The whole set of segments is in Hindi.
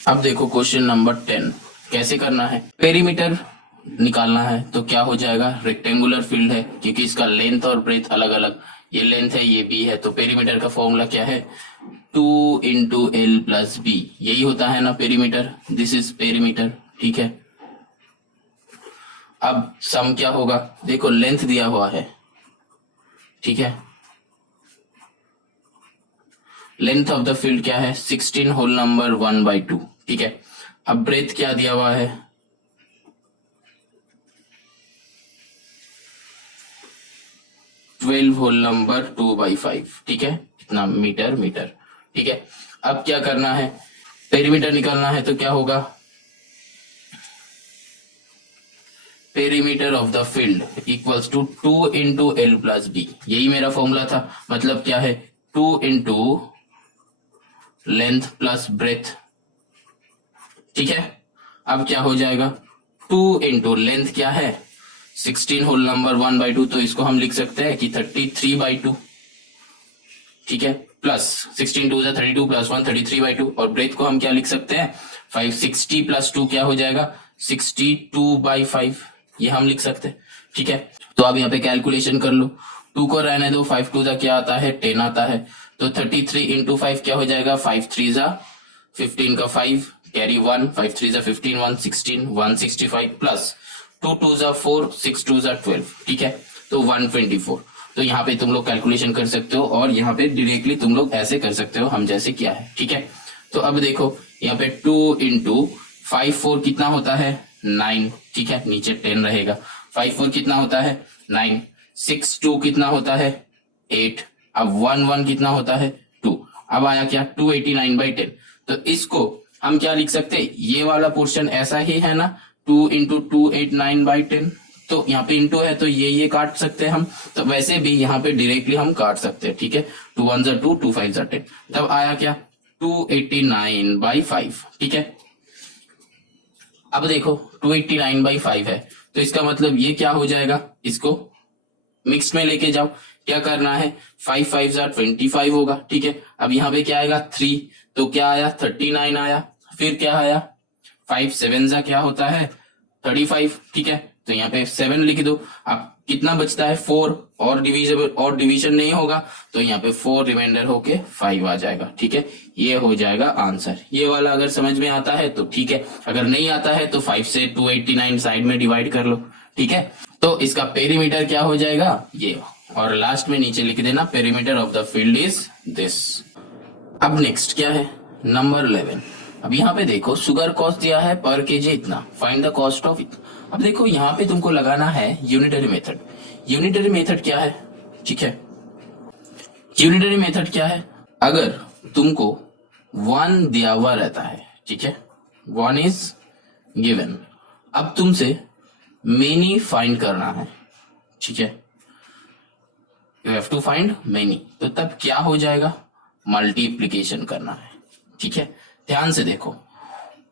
अब देखो क्वेश्चन नंबर 10 कैसे करना है। पेरीमीटर निकालना है तो क्या हो जाएगा, रेक्टेंगुलर फील्ड है क्योंकि इसका लेंथ और ब्रेथ अलग अलग, ये लेंथ है ये बी है, तो पेरीमीटर का फॉर्मूला क्या है 2 इंटू एल प्लस बी, यही होता है ना पेरीमीटर, दिस इज पेरीमीटर। ठीक है, अब सम क्या होगा, देखो लेंथ दिया हुआ है, ठीक है, लेंथ ऑफ द फील्ड क्या है 16 होल नंबर 1/2। ठीक है, अब ब्रेथ क्या दिया हुआ है 12 होल नंबर 2/5। ठीक है, कितना मीटर मीटर। ठीक है, अब क्या करना है, पेरीमीटर निकालना है तो क्या होगा, perimeter of the field equals to 2 into L plus B, यही मेरा फॉर्मूला था। मतलब क्या है 2 इंटू लेंथ प्लस ब्रेथ। ठीक है, अब क्या हो जाएगा 2 इंटू लेंथ क्या है 16 होल नंबर 1/2, तो इसको हम लिख सकते हैं कि 33/2। ठीक है, प्लस 16 2 32 प्लस 1 33/2, और ब्रेथ को हम क्या लिख सकते हैं 560 प्लस 2 क्या हो जाएगा 62/5, ये हम लिख सकते हैं। ठीक है, तो अब यहाँ पे कैलकुलेशन कर लो, 2 को रहने दो, 5 2 क्या आता है 10 आता है, तो 33 इंटू 5 क्या हो जाएगा 5 3 15 का 5 कैरी 1 5 3 15 1 16 165 प्लस 2 2 4 6 2 12। ठीक है, तो 124। तो यहाँ पे तुम लोग कैलकुलेशन कर सकते हो और यहाँ पे डायरेक्टली तुम लोग ऐसे कर सकते हो हम जैसे किया है। ठीक है, तो अब देखो यहाँ पे 2 इंटू 5 4 कितना होता है 9। ठीक है, नीचे 10 रहेगा, 5 4 कितना होता है 9, 6 2 कितना होता है 8, अब 1 1 कितना होता है 2, अब आया क्या 289/10। तो इसको हम क्या लिख सकते हैं, ये वाला पोर्शन ऐसा ही है ना 2 इंटू 289/10, तो यहाँ पे इंटू है तो ये काट सकते हैं हम, तो वैसे भी यहाँ पे डायरेक्टली हम काट सकते हैं। ठीक है, 2 1 2 2 5 10, तब आया क्या 289/5। ठीक है, अब देखो 289/5 है, तो इसका मतलब ये क्या हो जाएगा, इसको मिक्स में लेके जाओ, क्या करना है 5 5 25 होगा। ठीक है, अब यहाँ पे क्या आएगा 3, तो क्या आया 39 आया, फिर क्या आया 5 7 क्या होता है 35। ठीक है, तो यहाँ पे 7 लिख दो, अब कितना बचता है 4, और डिवीजन नहीं होगा तो यहाँ पे 4 रिमाइंडर होके 5 आ जाएगा। ठीक है, ये हो जाएगा आंसर। ये वाला अगर समझ में आता है तो ठीक है, अगर नहीं आता है तो 5 से 289 साइड में डिवाइड कर लो। ठीक है, तो इसका पेरीमीटर क्या हो जाएगा ये, और लास्ट में नीचे लिख देना perimeter of the field is this. अब नेक्स्ट क्या है नंबर 11। अब यहाँ पे देखो शुगर कॉस्ट दिया है पर केजी इतना, find the cost of it. अब देखो यहाँ पे तुमको लगाना है यूनिटरी मेथड। यूनिटरी मेथड क्या है, ठीक है, यूनिटरी मेथड क्या है, अगर तुमको 1 दिया हुआ रहता है, ठीक है 1 इज गिवन, अब तुमसे मेनी फाइंड करना है। ठीक है, you have to find many, तो तब क्या हो जाएगा मल्टीप्लीकेशन करना है। ठीक है, ध्यान से देखो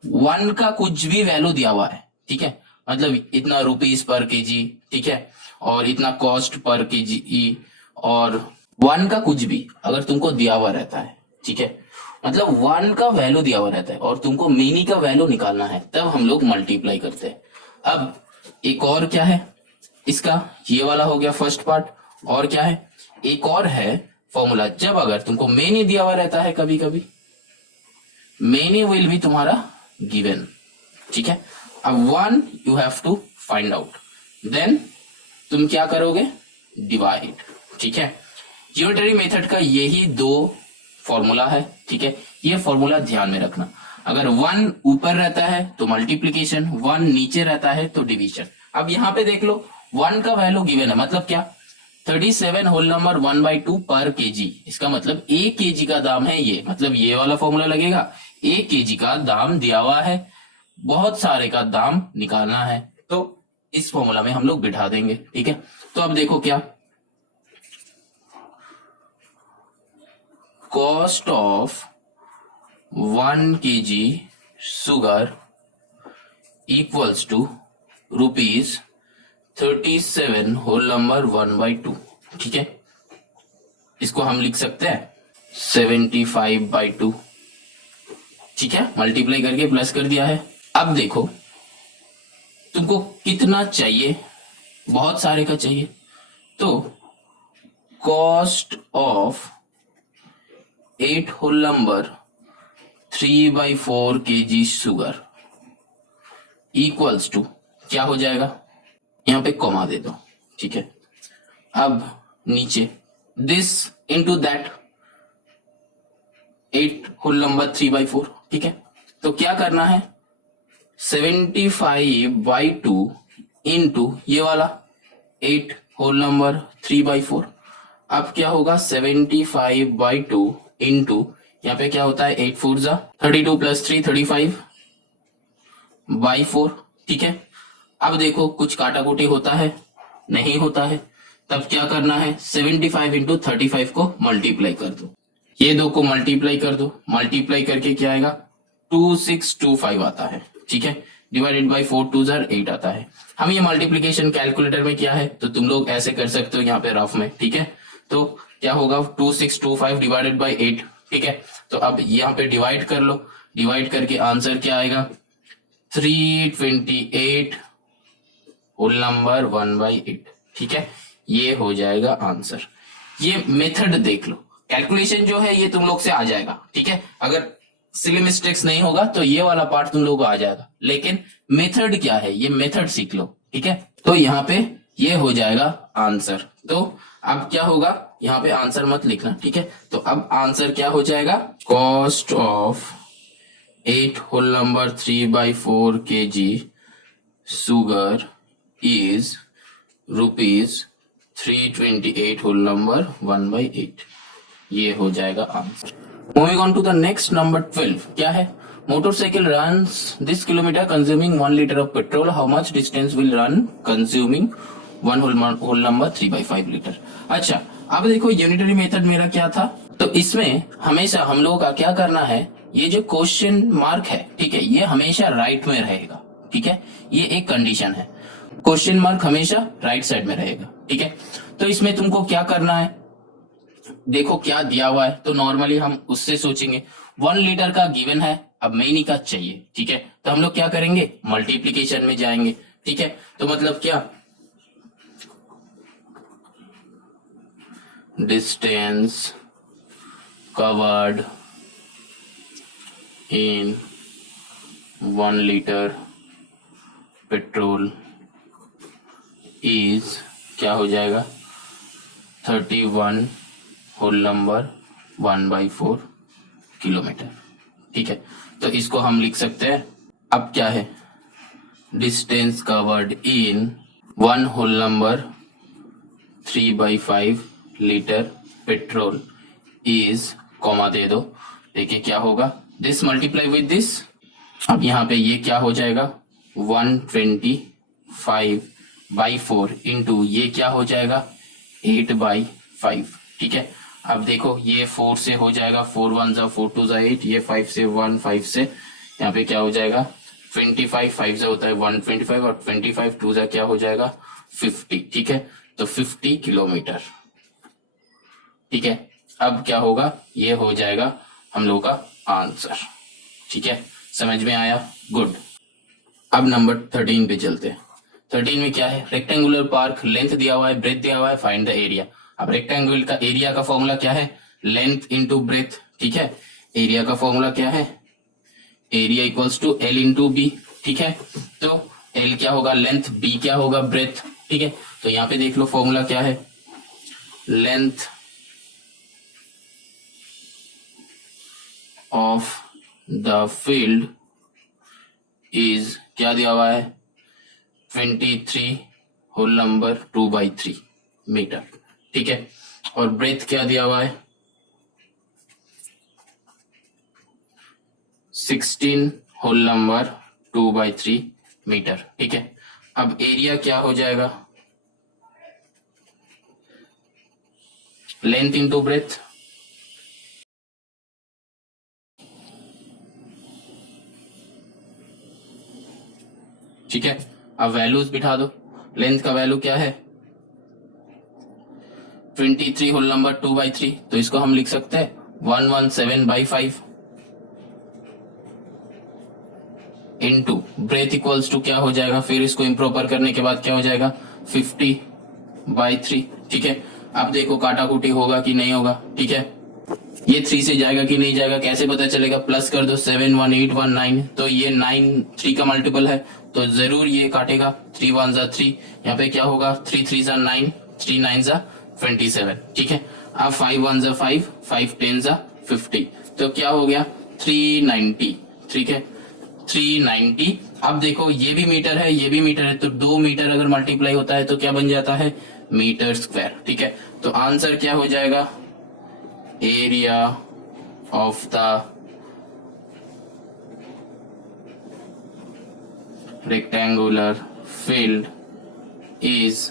1 का कुछ भी वैल्यू दिया हुआ है, ठीक है, मतलब इतना रुपीस पर केजी, ठीक है, और इतना कॉस्ट पर केजी, और 1 का कुछ भी अगर तुमको दिया हुआ रहता है, ठीक है, मतलब 1 का वैल्यू दिया हुआ रहता है और तुमको मेनी का वैल्यू निकालना है, तब हम लोग मल्टीप्लाई करते हैं। अब एक और क्या है इसका, ये वाला हो गया फर्स्ट पार्ट, और क्या है एक और है फॉर्मूला, जब अगर तुमको मेनी दिया हुआ रहता है, कभी कभी मेनी विल भी तुम्हारा गिवन। ठीक है, अब 1 you have to find out, then तुम क्या करोगे डिवाइड। ठीक है, यूनिटरी मेथड का यही 2 फॉर्मूला है। ठीक है, ये फॉर्मूला ध्यान में रखना, अगर 1 ऊपर रहता है तो मल्टीप्लीकेशन, 1 नीचे रहता है तो डिवीजन। अब यहाँ पे देख लो 1 का वैल्यू गिवन है, मतलब क्या 37 होल नंबर 1/2 पर केजी, इसका मतलब 1 केजी का दाम है ये, मतलब ये वाला फॉर्मूला लगेगा 1 केजी का दाम दिया हुआ है, बहुत सारे का दाम निकालना है, तो इस फॉर्मूला में हम लोग बिठा देंगे। ठीक है, तो अब देखो क्या cost of 1 KG sugar equals to ₹37 whole number 1/2। ठीक है, इसको हम लिख सकते हैं 75/2। ठीक है, मल्टीप्लाई करके प्लस कर दिया है। अब देखो तुमको कितना चाहिए, बहुत सारे का चाहिए, तो cost of 8 whole number 3/4 kg sugar equals to क्या हो जाएगा, यहां पे कॉमा दे दो, ठीक है। अब नीचे this into that 8 whole number 3/4, ठीक है। तो क्या करना है, 75/2 इंटू ये वाला 8 होल नंबर 3/4। अब क्या होगा 75/2 इंटू यहाँ पे क्या होता है 8 4 जा 32 प्लस 3 35/4, ठीक है। अब देखो कुछ काटा कुटी होता है, नहीं होता है, तब क्या करना है 75 इंटू 35 को मल्टीप्लाई कर दो, ये दो को मल्टीप्लाई कर दो, मल्टीप्लाई करके क्या आएगा 2625 आता है, ठीक है। डिवाइडेड बाई 4 2 8 आता है। हम ये मल्टीप्लीकेशन कैलकुलेटर में किया है, तो तुम लोग ऐसे कर सकते हो यहाँ पे रफ में, ठीक है। तो क्या होगा 2625 डिवाइडेड बाई 8, ठीक है। तो अब यहाँ पे डिवाइड कर लो, डिवाइड करके आंसर क्या आएगा 328 होल नंबर 1/8, ठीक है। ये हो जाएगा आंसर। ये मेथड देख लो, कैलकुलेशन जो है ये तुम लोग से आ जाएगा, ठीक है। अगर सिली मिस्टेक्स नहीं होगा तो ये वाला पार्ट तुम लोगों को आ जाएगा, लेकिन मेथड क्या है ये मेथड सीख लो, ठीक है। तो यहाँ पे ये हो जाएगा आंसर। तो अब क्या होगा, यहाँ पे आंसर मत लिखना, ठीक है। तो अब आंसर क्या हो जाएगा, cost of 8 whole number 3/4 kg sugar is ₹328 whole number 1/8। ये हो जाएगा answer. Moving on to the next number 12, क्या है, motorcycle runs this kilometre consuming 1 liter of petrol, how much distance will run consuming 1 whole number 3/5 litre. अच्छा, अब देखो यूनिटरी मेथड मेरा क्या था, तो इसमें हमेशा हम लोगों का क्या करना है, ये जो क्वेश्चन मार्क है, ठीक है, ये हमेशा राइट में रहेगा, ठीक है। ये एक कंडीशन है, क्वेश्चन मार्क हमेशा राइट साइड में रहेगा, ठीक है। तो इसमें तुमको क्या करना है, देखो क्या दिया हुआ है, तो नॉर्मली हम उससे सोचेंगे 1 लीटर का गिवन है, अब महीने का चाहिए, ठीक है। तो हम लोग क्या करेंगे, मल्टीप्लीकेशन में जाएंगे, ठीक है। तो मतलब क्या, distance covered in 1 liter petrol is क्या हो जाएगा 31 होल नंबर 1/4 किलोमीटर, ठीक है। तो इसको हम लिख सकते हैं, अब क्या है, distance covered in 1 whole number 3/5 litre petrol is, comma दे दो, देखिए क्या होगा, दिस मल्टीप्लाई विद दिस, अब यहाँ पे ये क्या हो जाएगा 125/4 इंटू ये क्या हो जाएगा 8/5, ठीक है। अब देखो ये 4 से हो जाएगा, 4 1 जा 4 2 जा 8, ये 5 से 1 5 से यहाँ पे क्या हो जाएगा 25, 5 जा होता है 125 और 25 2 जा क्या हो जाएगा 50, ठीक है। तो 50 किलोमीटर, ठीक है। अब क्या होगा, ये हो जाएगा हम लोग का आंसर, ठीक है। समझ में आया, गुड। अब नंबर 13 पे चलते हैं। 13 में क्या है, रेक्टेंगुलर पार्क, लेंथ दिया हुआ है, ब्रेथ दिया हुआ है, फाइंड द एरिया। अब रेक्टेंगुलर का एरिया का फॉर्मूला क्या है, लेंथ इंटू ब्रेथ, ठीक है। एरिया का फॉर्मूला क्या है, area equals to L into B, ठीक है। तो L क्या होगा लेंथ, B क्या होगा ब्रेथ, ठीक है। तो यहाँ पे देख लो फॉर्मूला क्या है, length of the field is क्या दिया हुआ है 23 होल नंबर 2/3 मीटर, ठीक है। और ब्रेथ क्या दिया हुआ है 16 होल नंबर 2/3 मीटर, ठीक है। अब एरिया क्या हो जाएगा, लेंथ इंटू ब्रेथ, ठीक है। अब वैल्यूज बिठा दो, लेंथ का वैल्यू क्या है 23 होल नंबर 2/3, तो इसको हम लिख सकते हैं 117/5, इंटू ब्रेथ इक्वल्स टू क्या हो जाएगा, फिर इसको इम्प्रॉपर करने के बाद क्या हो जाएगा 50/3। ठीक है, अब देखो काटा कुटी होगा कि नहीं होगा। ठीक है, ये 3 से जाएगा कि नहीं जाएगा कैसे पता चलेगा, प्लस कर दो 7 1 8 1 9, तो ये 9 3 का मल्टीपल है तो जरूर ये काटेगा। 3 1 जा 3, यहाँ पे क्या होगा 3 3 जा 9, 3 9 जा 27। ठीक है, अब 5 1 जा 5, 5 10 जा 50, तो क्या हो गया 390। ठीक है, 390। अब देखो ये भी मीटर है ये भी मीटर है, तो 2 मीटर अगर मल्टीप्लाई होता है तो क्या बन जाता है मीटर स्क्वायर। ठीक है, तो आंसर क्या हो जाएगा, area of the rectangular field is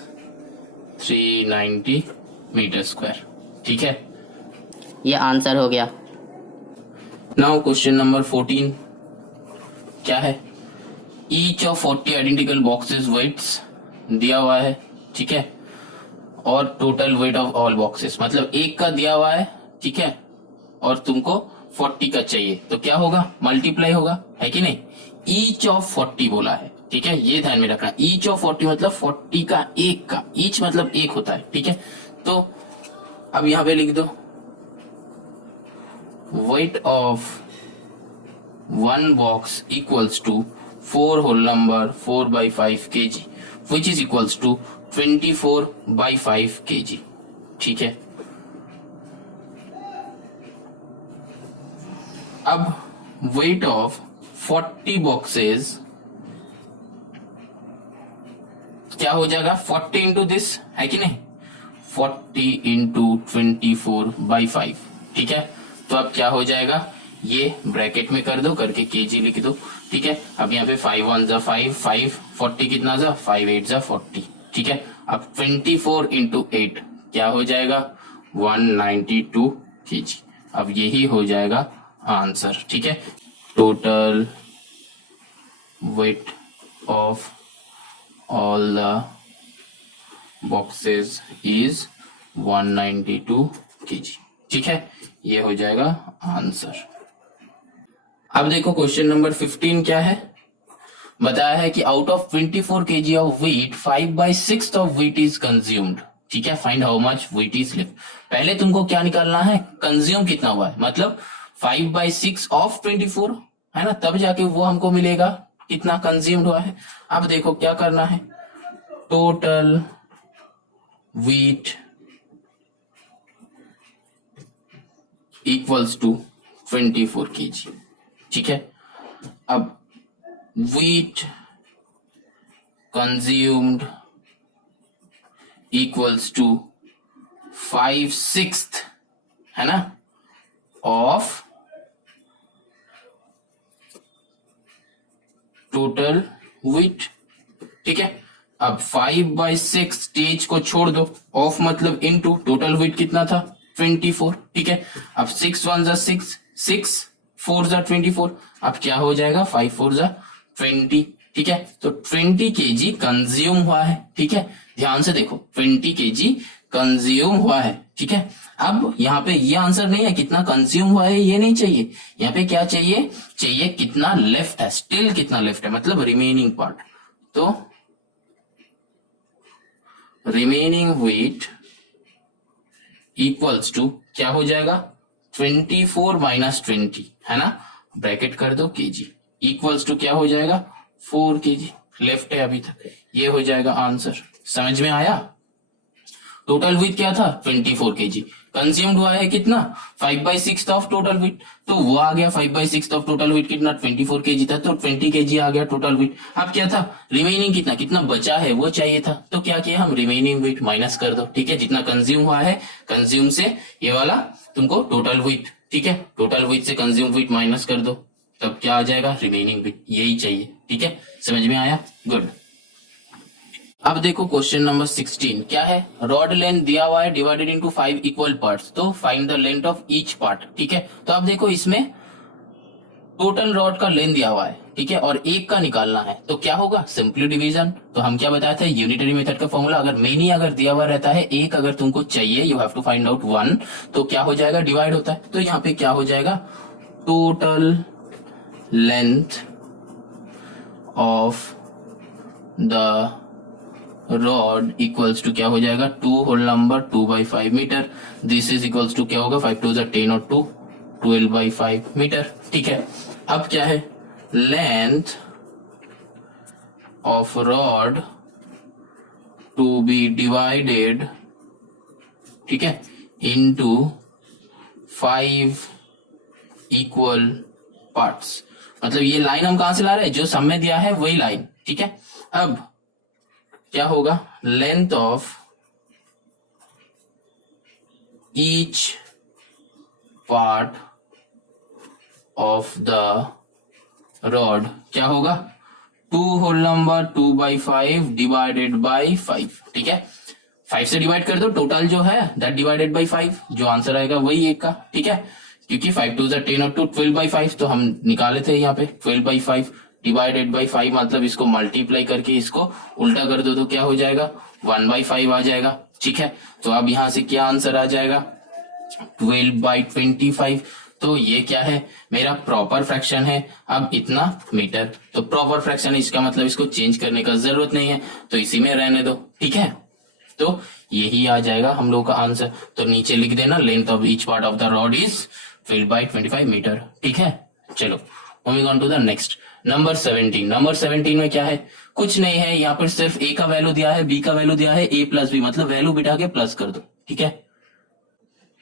390 metre square. ठीक है, ये आंसर हो गया। नाउ क्वेश्चन नंबर 14 क्या है, each of 40 identical boxes weights दिया हुआ है। ठीक है, और total weight of all boxes, मतलब एक का दिया हुआ है। ठीक है, और तुमको 40 का चाहिए तो क्या होगा मल्टीप्लाई होगा, है कि नहीं। ईच ऑफ 40 बोला है। ठीक है, ये ध्यान में रखना, ईच ऑफ 40 मतलब 40 का एक का, ईच मतलब एक होता है। ठीक है, तो अब यहां पे लिख दो weight of one box equals to 4 whole number 4/5 kg, which is equals to 24/5 kg। ठीक है, अब weight of 40 boxes क्या हो जाएगा 40 इंटू दिस, है कि नहीं, 40 इंटू 24/5। ठीक है, तो अब क्या हो जाएगा, ये ब्रैकेट में कर दो, करके केजी लिख दो। ठीक है, अब यहाँ पे 5 1 जा 5, 5 40 कितना जा 5 8 जा 40। ठीक है, अब 24 इंटू 8 क्या हो जाएगा 192 केजी। अब यही हो जाएगा आंसर। ठीक है, total weight of all the boxes is 192 KG. ठीक है, ये हो जाएगा आंसर। अब देखो क्वेश्चन नंबर 15 क्या है, बताया है कि out of 24 kg of wheat 5/6 of wheat is consumed. ठीक है, find how much wheat is left. पहले तुमको क्या निकालना है, कंज्यूम कितना हुआ है, मतलब 5/6 ऑफ 24 है ना, तब जाके वो हमको मिलेगा कितना कंज्यूम्ड हुआ है। अब देखो क्या करना है, total wheat equals to 24 kg। ठीक है, अब wheat consumed equals to 5/6 है ना of total wheat। ठीक है, अब 5/6 स्टेज को छोड़ दो, ऑफ मतलब इनटू टोटल वेट कितना था 24। ठीक है, अब 6 1 जा 6, 6 4 जा 24, अब क्या हो जाएगा 5 4 जा 20। ठीक है, तो 20 kg कंज्यूम हुआ है। ठीक है, ध्यान से देखो 20 kg कंज्यूम हुआ है। ठीक है, अब यहाँ पे ये आंसर नहीं है कितना कंज्यूम हुआ है, ये नहीं चाहिए, यहाँ पे क्या चाहिए, चाहिए कितना लेफ्ट है, स्टिल कितना लेफ्ट है, मतलब रिमेनिंग पार्ट। तो रिमेनिंग वेट इक्वल्स टू क्या हो जाएगा 24 - 20 है ना, ब्रैकेट कर दो केजी, इक्वल्स टू क्या हो जाएगा 4 kg, लेफ्ट है अभी तक, ये हो जाएगा आंसर। समझ में आया, टोटल वेट क्या था 24 kg, कंज्यूम्ड हुआ है कितना 5/6 ऑफ टोटल वेट, तो वो आ गया 5/6 ऑफ टोटल वेट कितना 24 kg था, तो 20 kg आ गया टोटल वेट। अब क्या था रिमेनिंग कितना कितना बचा है वो चाहिए था, तो क्या किया हम रिमेनिंग वेट माइनस कर दो। ठीक है, जितना कंज्यूम हुआ है कंज्यूम से ये वाला तुमको टोटल वेट, ठीक है, टोटल वेट से कंज्यूम वेट माइनस कर दो, तब क्या आ जाएगा रिमेनिंग वेट, यही चाहिए। ठीक है, समझ में आया, गुड। अब देखो क्वेश्चन नंबर 16 क्या है, रॉड लेंथ दिया हुआ है डिवाइडेड इनटू 5 इक्वल पार्ट्स, तो find the length of each part. ठीक है, तो अब देखो इसमें टोटल रॉड का लेंथ दिया हुआ है, ठीक है, और एक का निकालना है, तो क्या होगा सिंपली डिवीजन। तो हम क्या बताए थे यूनिटरी मेथड का फॉर्मूला, अगर मेनी अगर दिया हुआ रहता है, एक अगर तुमको चाहिए, you have to find out 1, तो क्या हो जाएगा डिवाइड होता है, तो यहाँ पे क्या हो जाएगा total length of the rod equals to क्या हो जाएगा 2 whole number 2/5 metre. This is equals to क्या होगा 5 2 10 और 2 12/5 मीटर. ठीक है. अब क्या है length of rod to be divided, ठीक है, इनटू 5 इक्वल पार्ट्स. मतलब ये लाइन हम कहां से ला रहे हैं, जो सम में दिया है वही लाइन. ठीक है. अब क्या होगा length of each part of the rod क्या होगा 2 होल नंबर 2/5 डिवाइडेड बाई 5. ठीक है. 5 से डिवाइड कर दो, टोटल जो है दैट डिवाइडेड बाई 5, जो आंसर आएगा वही एक का. ठीक है. क्योंकि 5 2 10 और 2 12/5 तो हम निकाले थे यहाँ पे 12/5 डिवाइडेड बाई 5, मतलब इसको मल्टीप्लाई करके इसको उल्टा कर दो तो क्या हो जाएगा 1/5 आ जाएगा. ठीक है. तो अब यहाँ से क्या आंसर आ जाएगा 12/25. तो ये क्या है मेरा प्रॉपर फ्रैक्शन है. अब इतना मीटर तो प्रॉपर फ्रैक्शन है, इसका मतलब इसको चेंज करने का जरूरत नहीं है, तो इसी में रहने दो. ठीक है. तो यही आ जाएगा हम लोग का आंसर. तो नीचे लिख देना length of each part of the rod is 12/25 metre. ठीक है. चलो moving on to the next number 17. Number 17 में क्या है कुछ नहीं है, यहाँ पर सिर्फ ए का वैल्यू दिया है, बी का वैल्यू दिया है, ए प्लस बी, मतलब वैल्यू बिठा के प्लस कर दो. ठीक है.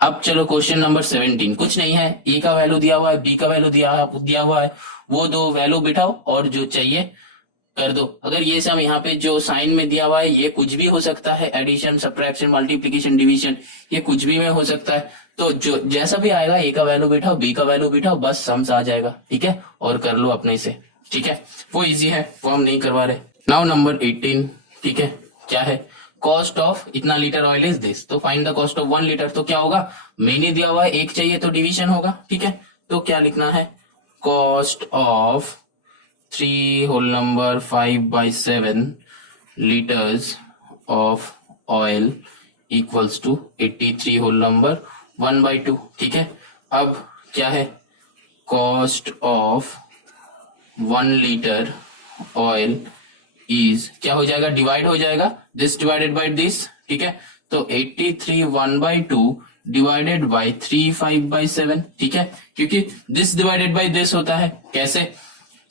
अब चलो क्वेश्चन नंबर 17 कुछ नहीं है, ए का वैल्यू दिया हुआ है, बी का वैल्यू दिया हुआ है, वो दो वैल्यू बिठाओ और जो चाहिए कर दो. अगर ये सब यहाँ पे जो साइन में दिया हुआ है ये कुछ भी हो सकता है, एडिशन सब्ट्रैक्शन मल्टीप्लीकेशन डिवीजन ये कुछ भी में हो सकता है. तो जो जैसा भी आएगा ए का वैल्यू बिठाओ, बी का वैल्यू बिठाओ, बस सम्स आ जाएगा. ठीक है. और कर लो अपने से. ठीक है. वो इजी है, वो हम नहीं करवा रहे. Now number 18. ठीक है. क्या है कॉस्ट ऑफ इतना लीटर ऑयल इज दिस. तो find the cost of 1 litre. तो क्या होगा मैंने दिया हुआ है एक चाहिए तो डिवीजन होगा. ठीक है. तो क्या लिखना है cost of 3 whole number 5/7 litres of oil equals to 83 whole number 1/2. ठीक है. अब क्या है cost of 1 litre oil is क्या हो जाएगा डिवाइड हो जाएगा दिस डिवाइडेड बाय दिस. ठीक है. तो 83 1/2 डिवाइडेड बाय 3 5/7. ठीक है. क्योंकि दिस डिवाइडेड बाय दिस होता है. कैसे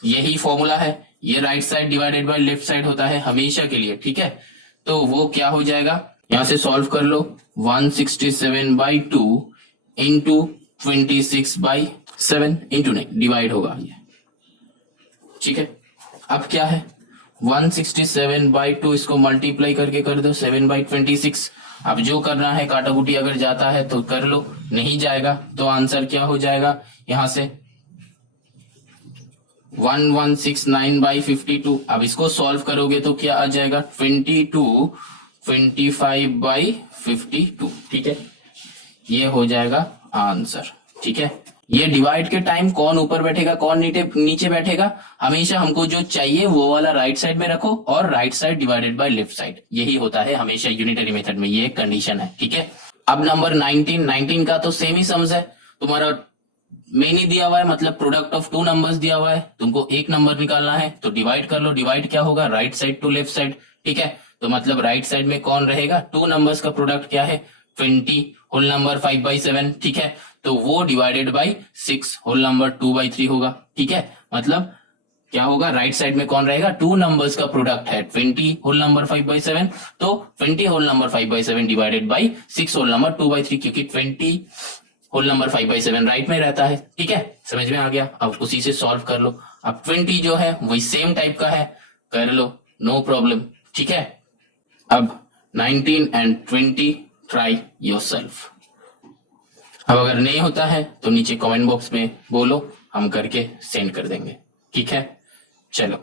यही फॉर्मूला है, ये right side divided by left side होता है हमेशा के लिए. ठीक है. तो वो क्या हो जाएगा यहां से सॉल्व कर लो 167/2 इंटू 26/7 इंटू नहीं डिवाइड होगा ये. ठीक है. अब क्या है 167/2 इसको मल्टीप्लाई करके कर दो 7/26. अब जो करना है काटाकुटी अगर जाता है तो कर लो, नहीं जाएगा तो आंसर क्या हो जाएगा यहां से 1169/52. अब इसको सॉल्व करोगे तो क्या आ जाएगा 25/52. ठीक है. ये हो जाएगा आंसर. ठीक है. ये डिवाइड के टाइम कौन ऊपर बैठेगा कौन नीचे बैठेगा, हमेशा हमको जो चाहिए वो वाला राइट साइड में रखो और right side divided by left side. यही होता है हमेशा यूनिटरी मेथड में, ये एक कंडीशन है. ठीक है. अब नंबर 19 का तो सेम ही सम्स है. तुम्हारा मेनी दिया हुआ है, मतलब प्रोडक्ट ऑफ 2 नंबर्स दिया हुआ है, तुमको एक नंबर निकालना है तो डिवाइड कर लो. डिवाइड क्या होगा right side to left side. ठीक है. तो मतलब राइट साइड में कौन रहेगा 2 नंबर्स का प्रोडक्ट क्या है 20 होल नंबर 5/7. ठीक है. तो वो डिवाइडेड बाई 6 होल नंबर 2/3 होगा. ठीक है. मतलब क्या होगा राइट साइड में कौन रहेगा 2 नंबर्स का प्रोडक्ट है 20 होल नंबर 5/7. तो 20 होल नंबर 5/7 डिवाइडेड बाई 6 होल नंबर 2/3, क्योंकि 20 होल नंबर 5/7 राइट में रहता है. ठीक है. समझ में आ गया. अब उसी से सॉल्व कर लो. अब 20 जो है वही सेम टाइप का है, कर लो नो प्रॉब्लम. ठीक है. अब 19 एंड 20 ट्राई योरसेल्फ. अब अगर नहीं होता है तो नीचे कमेंट बॉक्स में बोलो, हम करके सेंड कर देंगे. ठीक है. चलो.